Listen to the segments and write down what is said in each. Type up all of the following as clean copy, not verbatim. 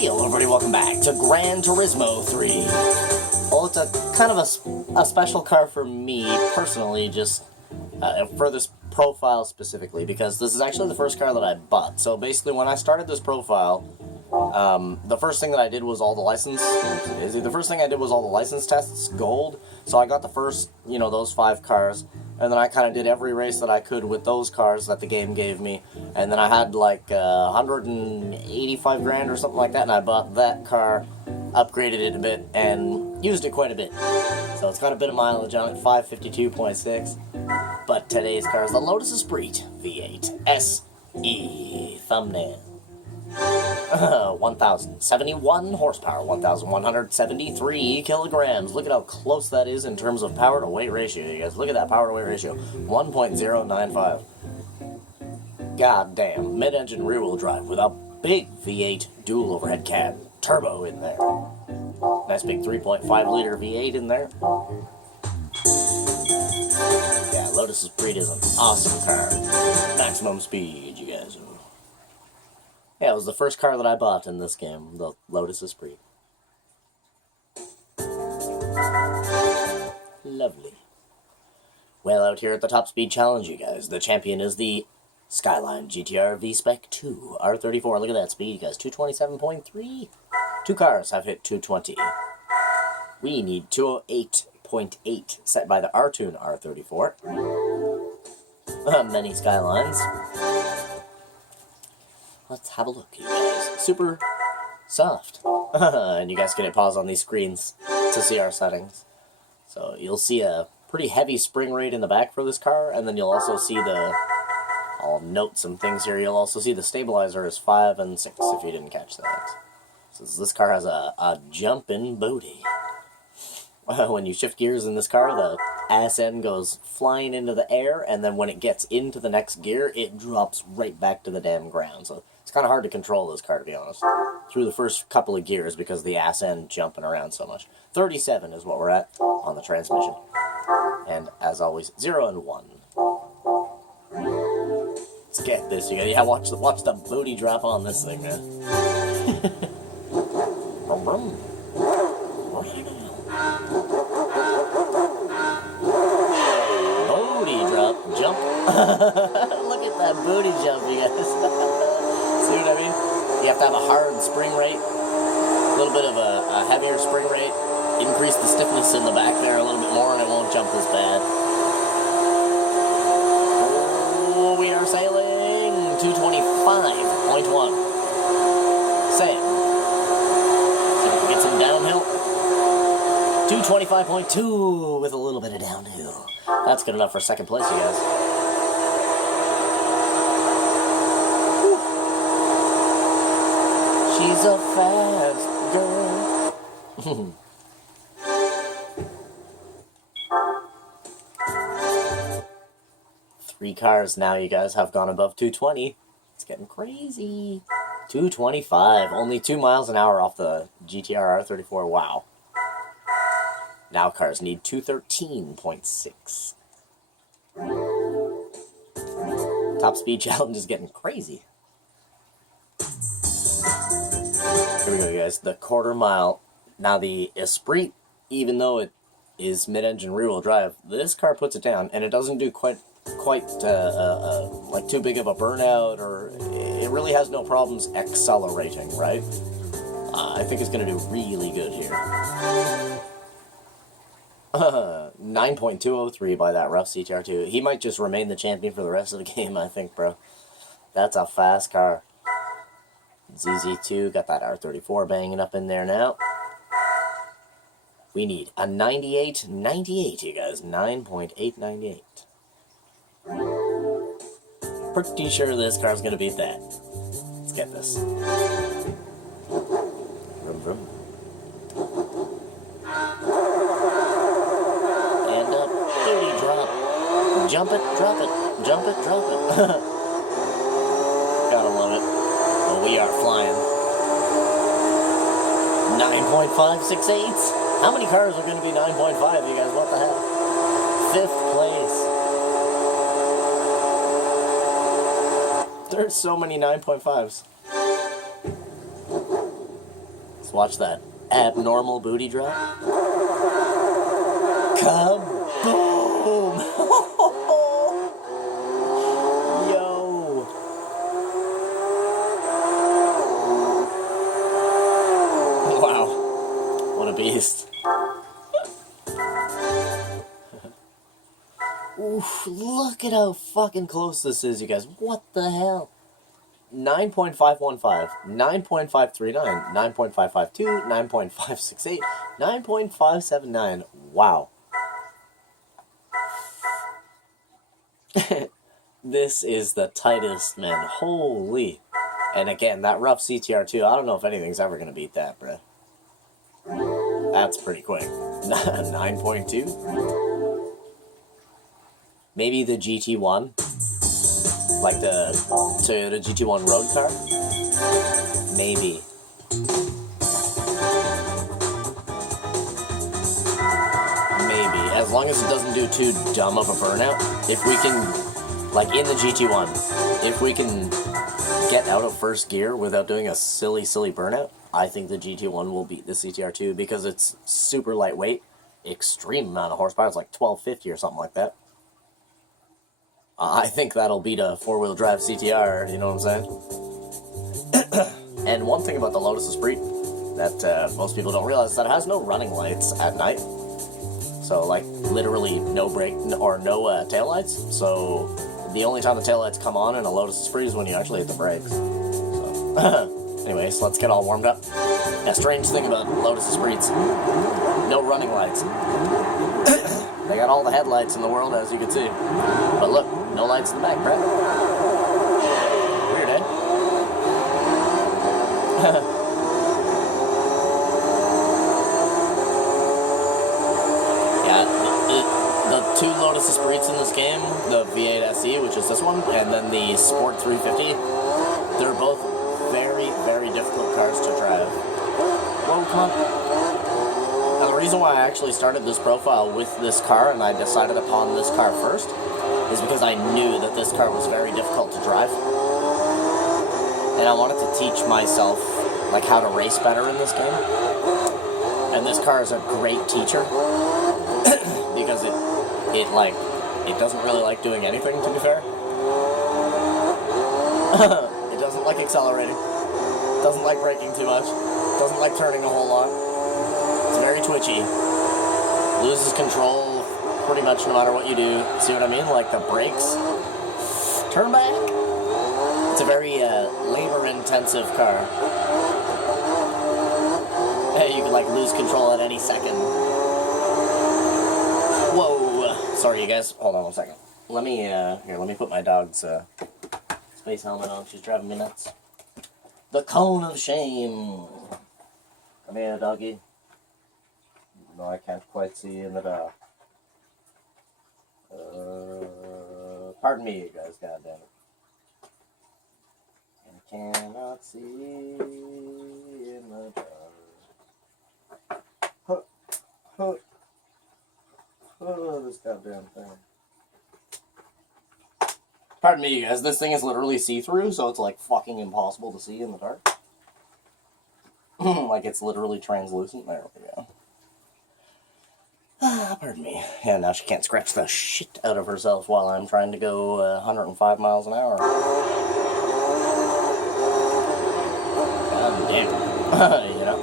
Hey everybody, welcome back to Gran Turismo 3. Well, it's a kind of a special car for me, personally, just for this profile specifically, because this is actually the first car that I bought. So basically, when I started this profile, the first thing that I did was all the license tests, gold. So I got the first, those 5 cars, and then I kind of did every race that I could with those cars that the game gave me, and then I had like 185 grand or something like that, and I bought that car, upgraded it a bit, and used it quite a bit. So it's got a bit of mileage on it, 552.6. But today's car is the Lotus Esprit V8 SE thumbnail. 1,071 horsepower, 1,173 kilograms. Look at how close that is in terms of power to weight ratio, you guys. Look at that power to weight ratio, 1.095. God damn, mid-engine rear-wheel drive with a big V8 dual overhead cab turbo in there. Nice big 3.5 liter V8 in there. Yeah, Lotus Esprit is an awesome car. Maximum speed, you guys. Yeah, it was the first car that I bought in this game, the Lotus Esprit. Lovely. Well, out here at the Top Speed Challenge, you guys, the champion is the Skyline GTR V-Spec 2 R34. Look at that speed, you guys, 227.3. 2 cars have hit 220. We need 208.8 set by the R-Tune R34. Many Skylines. Let's have a look, you guys. Super soft. And you guys can pause on these screens to see our settings. So you'll see a pretty heavy spring rate in the back for this car, and then you'll also see I'll note some things here, you'll also see the stabilizer is 5 and 6, if you didn't catch that. So this car has a jumping booty. When you shift gears in this car, the ass end goes flying into the air, and then when it gets into the next gear, it drops right back to the damn ground. So it's kind of hard to control this car, to be honest, through the first couple of gears because the ass end jumping around so much. 37 is what we're at on the transmission. And as always, 0 and 1. Let's get this, you guys. Yeah, watch the booty drop on this thing, man. Booty drop, jump. Look at that booty jump, you guys. See what I mean? You have to have a hard spring rate, a little bit of a heavier spring rate, increase the stiffness in the back there a little bit more, and it won't jump as bad. Oh, we are sailing 225.1. Sail. See if we can get some downhill. 225.2 with a little bit of downhill. That's good enough for second place, you guys. Whew. She's a fast girl. 3 cars now, you guys, have gone above 220. It's getting crazy. 225. Only 2 miles an hour off the GTR R34. Wow. Now cars need 213.6. Top Speed Challenge is getting crazy. Here we go, you guys. The quarter mile. Now the Esprit, even though it is mid-engine rear-wheel drive, this car puts it down, and it doesn't do quite like too big of a burnout, or it really has no problems accelerating, right? I think it's going to do really good here. 9.203 by that rough CTR2. He might just remain the champion for the rest of the game, I think, bro. That's a fast car. ZZ2 got that R34 banging up in there now. We need a 98.98, you guys. 9.898. Pretty sure this car's gonna beat that. Let's get this. Vroom, vroom. And up, booty drop. Jump it, drop it. Jump it, drop it. Gotta love it. Well, we are flying. 9.568. How many cars are gonna be 9.5, you guys? What the hell? 5th place. There's so many 9.5s. Let's watch that abnormal booty drop. Kaboom! Yo! Wow. What a beast. Oof, look at how fucking close this is, you guys. What the hell? 9.515, 9.539, 9.552, 9.568, 9.579. Wow. This is the tightest, man. Holy. And again, that rough CTR2, I don't know if anything's ever going to beat that, bruh. That's pretty quick. 9.2? Maybe the GT1? Like the Toyota GT1 road car? Maybe. Maybe. As long as it doesn't do too dumb of a burnout. If we can, like in the GT1, if we can get out of first gear without doing a silly burnout, I think the GT1 will beat the CTR2 because it's super lightweight, extreme amount of horsepower. It's like 1250 or something like that. I think that'll beat a four-wheel drive CTR, you know what I'm saying? And one thing about the Lotus Esprit that most people don't realize is that it has no running lights at night. So, like, literally no brake or no taillights. So, the only time the taillights come on in a Lotus Esprit is when you actually hit the brakes. So, anyways, let's get all warmed up. A strange thing about Lotus Esprits, no running lights. They got all the headlights in the world, as you can see. But look, no lights in the back, Brett. Weird, eh? Yeah, the two Lotus Esprits in this game, the V8 SE, which is this one, and then the Sport 350, they're both very difficult cars to drive. Whoa, come on. Now, the reason why I actually started this profile with this car and I decided upon this car first is because I knew that this car was very difficult to drive. And I wanted to teach myself, like, how to race better in this game. And this car is a great teacher because it doesn't really like doing anything, to be fair. It doesn't like accelerating. Doesn't like braking too much. Doesn't like turning a whole lot. It's very twitchy. Loses control pretty much no matter what you do. See what I mean? Like the brakes. Turn back. It's a very labor-intensive car. Hey, you could like lose control at any second. Whoa. Sorry, you guys. Hold on one second. Let me let me put my dog's space helmet on. She's driving me nuts. The cone of shame. Come here, doggy. No, I can't quite see in the dark. Pardon me, you guys, goddammit. I cannot see in the dark. Oh, this goddamn thing. Pardon me, you guys, this thing is literally see-through, so it's like fucking impossible to see in the dark. Like it's literally translucent. There we go. Pardon me. Yeah, now she can't scratch the shit out of herself while I'm trying to go 105 miles an hour. God damn. You know?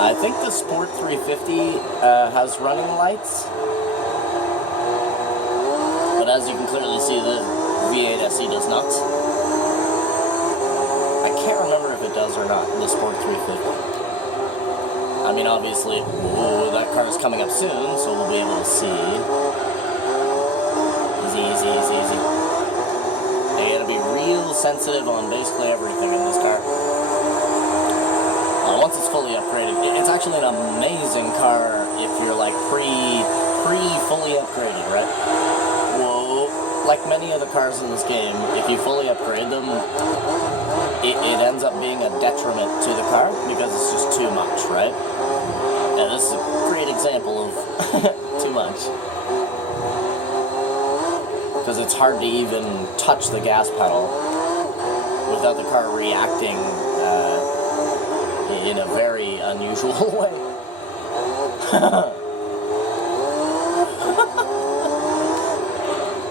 I think the Sport 350 has running lights. But as you can clearly see, the V8 SE does not. I can't remember if it does or not, the Sport 350. I mean, obviously, that car is coming up soon, so we'll be able to see. Easy. They gotta be real sensitive on basically everything in this car. Once it's fully upgraded, it's actually an amazing car if you're like fully upgraded, right? Whoa, like many of the cars in this game, if you fully upgrade them, it ends up being a detriment to the car because it's just too much, right? And this is a great example of too much. because it's hard to even touch the gas pedal without the car reacting in a very unusual way.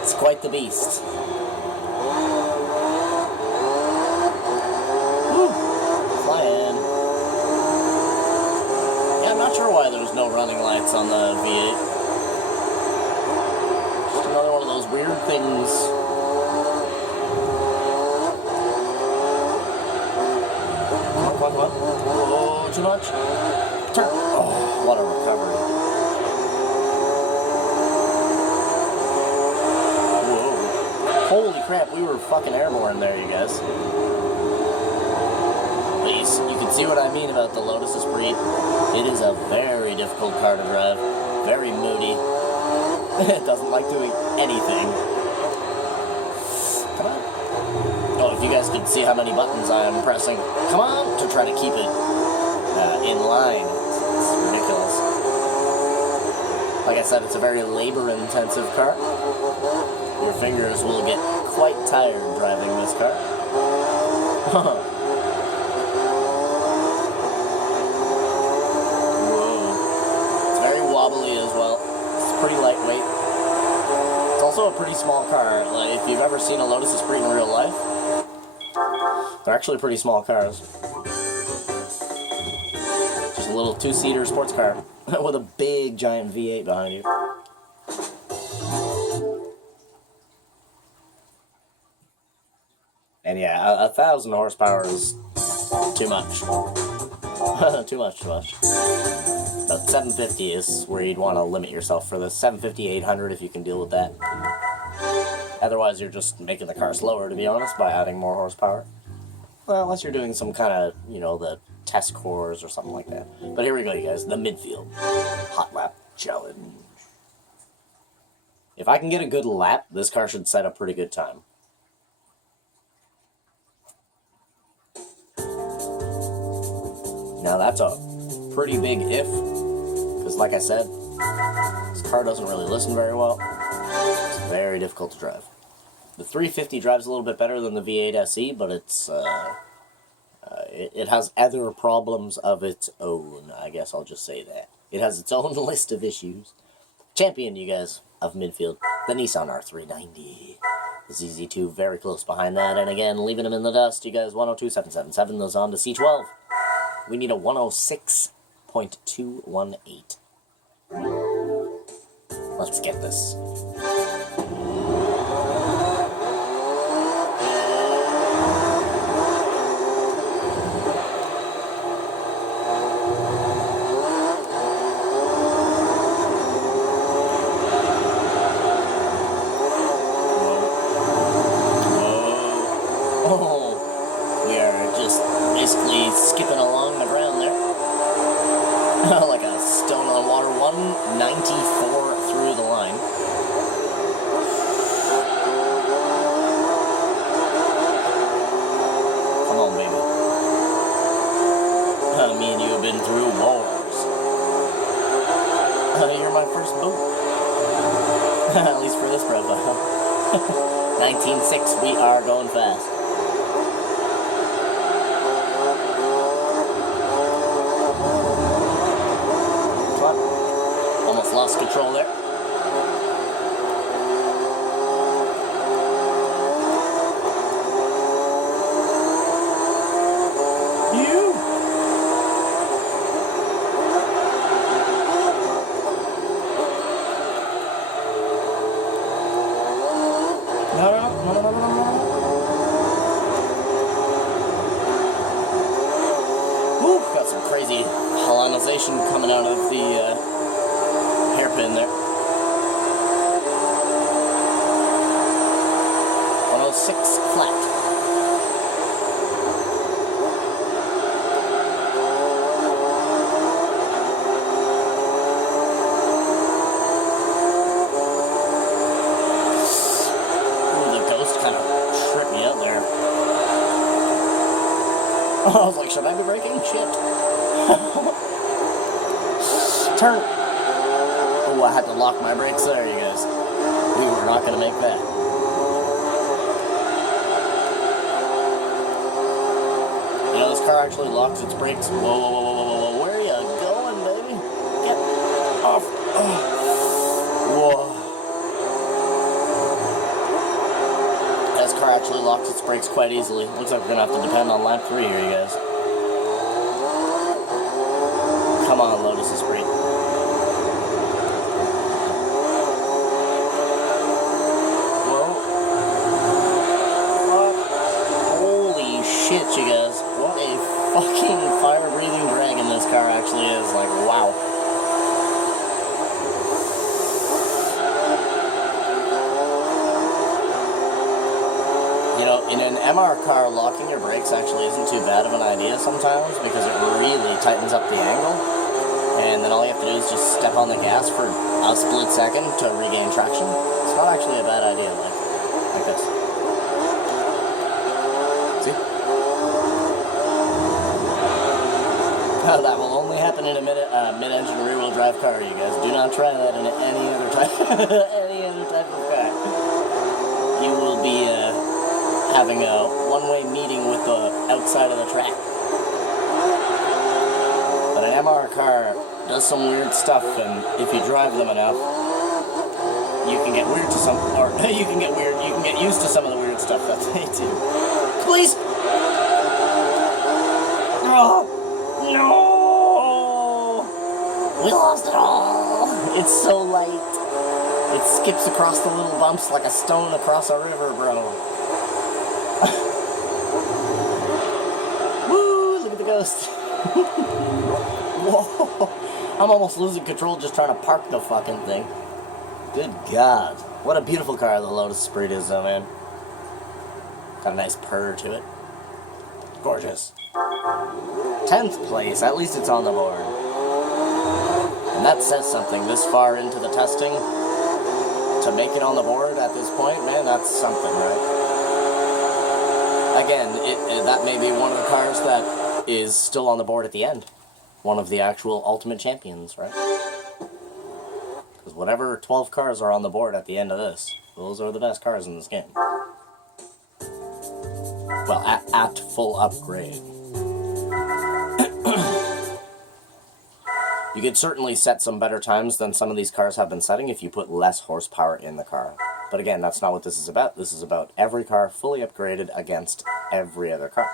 It's quite the beast. Woo. Flying. Yeah, I'm not sure why there's no running lights on the V8. Just another one of those weird things. Come on. Oh, too much. Turn. Oh, what a recovery. Whoa. Holy crap, we were fucking airborne there, you guys. Please, you can see what I mean about the Lotus Esprit. It is a very difficult car to drive. Very moody. It doesn't like doing anything. Come on. Oh, if you guys could see how many buttons I am pressing, come on, to try to keep it in line. It's ridiculous. Like I said, it's a very labor-intensive car. Your fingers will get quite tired driving this car. Whoa. It's very wobbly as well. It's pretty lightweight. It's also a pretty small car. Like, if you've ever seen a Lotus Esprit in real life, they're actually pretty small cars. Just a little two-seater sports car with a big, giant V8 behind you. And yeah, 1,000 horsepower is too much. Too much. About 750 is where you'd want to limit yourself for this. 750, 800 if you can deal with that. Otherwise, you're just making the car slower, to be honest, by adding more horsepower. Well, unless you're doing some kind of, the test cores or something like that. But here we go, you guys. The midfield. Hot lap challenge. If I can get a good lap, this car should set a pretty good time. Now, that's a pretty big if. Because, like I said, this car doesn't really listen very well. It's very difficult to drive. The 350 drives a little bit better than the V8 SE, but it has other problems of its own. I guess I'll just say that. It has its own list of issues. Champion, you guys, of midfield, the Nissan R390. The ZZ2 very close behind that, and again, leaving him in the dust, you guys, 102.777, those on to C12. We need a 106.218. Let's get this. Skipping along the ground there. Like a stone on the water. 194 through the line. Come on, baby. Me and you have been through wars. You're my first boat. At least for this profile. 19.6, we are going fast. Lost control there. No. Woo, got some crazy Hollandization coming out of the hairpin there. 106 flat. Ooh, the ghost kind of tripped me out there. I was like, should I be braking? Shit. Turn. Oh, I had to lock my brakes there, you guys. We were not going to make that. car actually locks its brakes. Whoa, whoa, whoa, whoa, whoa, whoa. Where are you going, baby? Get off. Whoa. This car actually locks its brakes quite easily. Looks like we're going to have to depend on lap 3 here, you guys. Come on, Lotus Esprit. Shit, you guys. What a fucking fire-breathing dragon this car actually is. Like, wow. You know, in an MR car, locking your brakes actually isn't too bad of an idea sometimes because it really tightens up the angle. And then all you have to do is just step on the gas for a split second to regain traction. It's not actually a bad idea, like this. See? That will only happen in a mid-engine rear-wheel drive car, you guys. Do not try that in any other type, of car. You will be having a one-way meeting with the outside of the track. But an MR car does some weird stuff, and if you drive them enough, you can get weird to some, or you can get used to some of the weird stuff that they do. Please. Oh. No! We lost it all! It's so light. It skips across the little bumps like a stone across a river, bro. Woo! Look at the ghost. Whoa! I'm almost losing control just trying to park the fucking thing. Good God. What a beautiful car the Lotus Esprit is, though, man. Got a nice purr to it. Gorgeous. 10th place, at least it's on the board. And that says something this far into the testing. To make it on the board at this point, man, that's something, right? Again, that may be one of the cars that is still on the board at the end. One of the actual ultimate champions, right? Because whatever 12 cars are on the board at the end of this, those are the best cars in this game. Well, at full upgrade. You could certainly set some better times than some of these cars have been setting if you put less horsepower in the car. But again, that's not what this is about. This is about every car fully upgraded against every other car.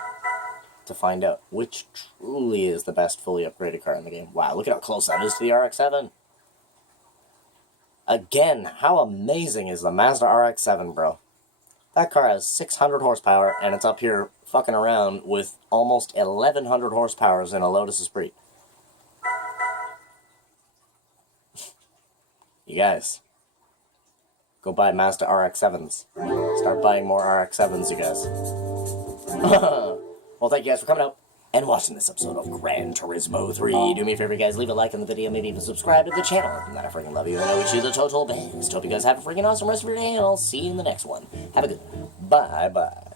To find out which truly is the best fully upgraded car in the game. Wow, look at how close that is to the RX-7. Again, how amazing is the Mazda RX-7, bro? That car has 600 horsepower, and it's up here fucking around with almost 1,100 horsepower in a Lotus Esprit. You guys, go buy Mazda RX-7s. Start buying more RX-7s, you guys. Well, thank you guys for coming out and watching this episode of Gran Turismo 3. Do me a favor, guys, leave a like on the video, maybe even subscribe to the channel. And I freaking love you, and I wish you the total best. Hope you guys have a freaking awesome rest of your day, and I'll see you in the next one. Have a good one. Bye-bye.